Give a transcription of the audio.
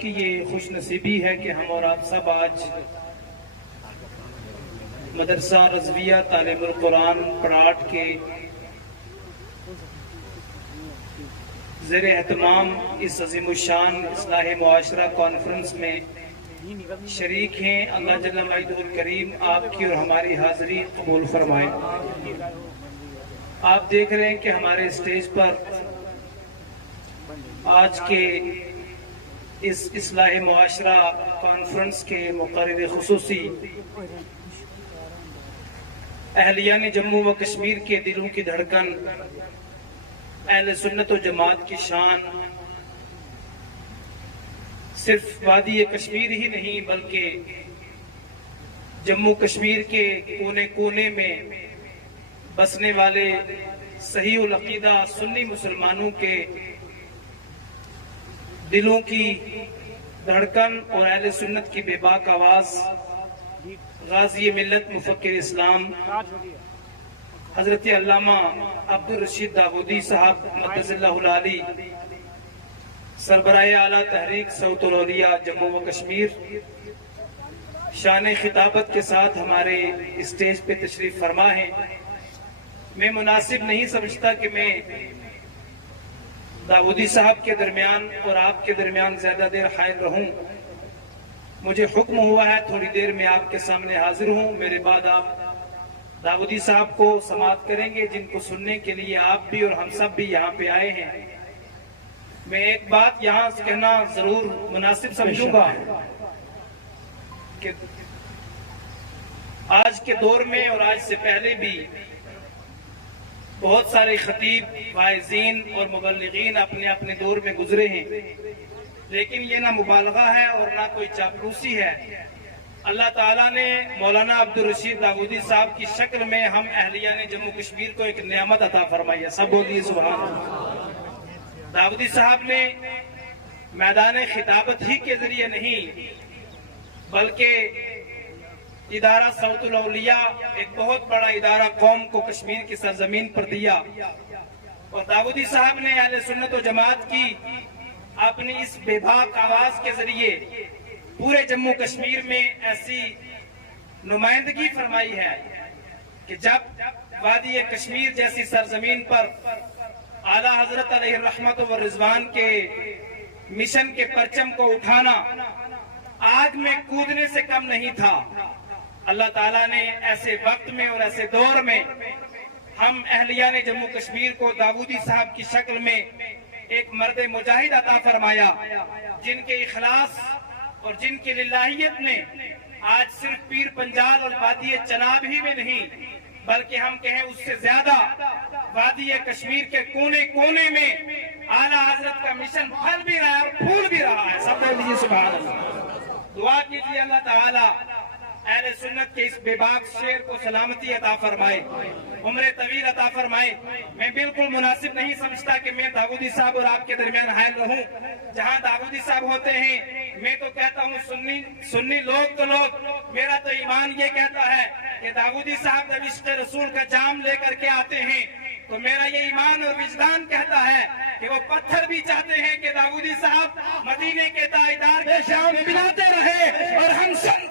کی یہ خوش نصیبی ہے کہ ہم اور آپ سب آج مدرسہ رضویہ تعلیم القرآن پراٹ کے زیر اہتمام اس عظیم الشان اصلاح معاشرہ کانفرنس میں شریک ہیں۔ اللہ جل مجدہ الکریم آپ کی اور ہماری حاضری قبول فرمائے۔ آپ دیکھ رہے ہیں کہ ہمارے اسٹیج پر آج کے اس اصلاح معاشرہ کانفرنس کے مقرر خصوصی اہلیان جموں و کشمیر کے دلوں کی دھڑکن، اہل سنت و جماعت کی شان، صرف وادی کشمیر ہی نہیں بلکہ جموں کشمیر کے کونے کونے میں بسنے والے صحیح العقیدہ سنی مسلمانوں کے دلوں کی دھڑکن اور اہل سنت کی بے باک آواز، غازی ملت مفکر اسلام حضرت علامہ عبدالرشید داودی صاحب مقدس اللہ العالی، سربراہ اعلیٰ تحریک صوت الاولیاء جموں و کشمیر، شان خطابت کے ساتھ ہمارے اسٹیج پہ تشریف فرما ہیں۔ میں مناسب نہیں سمجھتا کہ میں داودی صاحب کے درمیان اور آپ کے درمیان زیادہ دیر حائل رہوں۔ مجھے حکم ہوا ہے تھوڑی دیر میں آپ کے سامنے حاضر ہوں، میرے بعد آپ داودی صاحب کو سماعت کریں گے، جن کو سننے کے لیے آپ بھی اور ہم سب بھی یہاں پہ آئے ہیں۔ میں ایک بات یہاں سے کہنا ضرور مناسب سمجھوں گا کہ آج کے دور میں اور آج سے پہلے بھی بہت سارے خطیب، واعظین اور مبلغین اپنے اپنے دور میں گزرے ہیں، لیکن یہ نہ مبالغہ ہے اور نہ کوئی چاپلوسی ہے۔ اللہ تعالیٰ نے مولانا عبدالرشید داودی صاحب کی شکل میں ہم اہلیان جموں کشمیر کو ایک نعمت عطا فرمائی ہے۔ سب بولیے سبحان اللہ۔ داودی صاحب نے میدان خطابت ہی کے ذریعے نہیں بلکہ ادارہ صوت الاولیاء، ایک بہت بڑا ادارہ قوم کو کشمیر کی سرزمین پر دیا، اور داودی صاحب نے اہل سنت و جماعت کی اپنی اس بے باک آواز کے ذریعے پورے جموں کشمیر میں ایسی نمائندگی فرمائی ہے کہ جب وادی کشمیر جیسی سرزمین پر اعلیٰ حضرت علیہ الرحمت و رضوان کے مشن کے پرچم کو اٹھانا آگ میں کودنے سے کم نہیں تھا۔ اللہ تعالیٰ نے ایسے وقت میں اور ایسے دور میں ہم اہلیان جموں کشمیر کو داودی صاحب کی شکل میں ایک مرد مجاہد عطا فرمایا، جن کے اخلاص اور جن کی للہیت نے آج صرف پیر پنجال اور وادی چناب ہی میں نہیں بلکہ ہم کہیں اس سے زیادہ وادی کشمیر کے کونے کونے میں اعلیٰ حضرت کا مشن پھل بھی رہا ہے اور پھول بھی رہا ہے۔ سب بولیے سبحان اللہ۔ دعا کیجیے اللہ تعالیٰ اہل سنت کے اس بے باک شیر کو سلامتی عطا فرمائے، عمر طویل عطا فرمائے۔ میں بالکل مناسب نہیں سمجھتا کہ میں داودی صاحب اور آپ کے درمیان حائل رہوں۔ جہاں داودی صاحب ہوتے ہیں میں تو کہتا ہوں سنی لوگ تو لوگ، میرا تو ایمان یہ کہتا ہے کہ داودی صاحب جب عشق رسول کا جام لے کر کے آتے ہیں تو میرا یہ ایمان اور وجدان کہتا ہے کہ وہ پتھر بھی چاہتے ہیں کہ داودی صاحب مدینے کے تاجدار کے شام ملاتے رہے اور ہم سن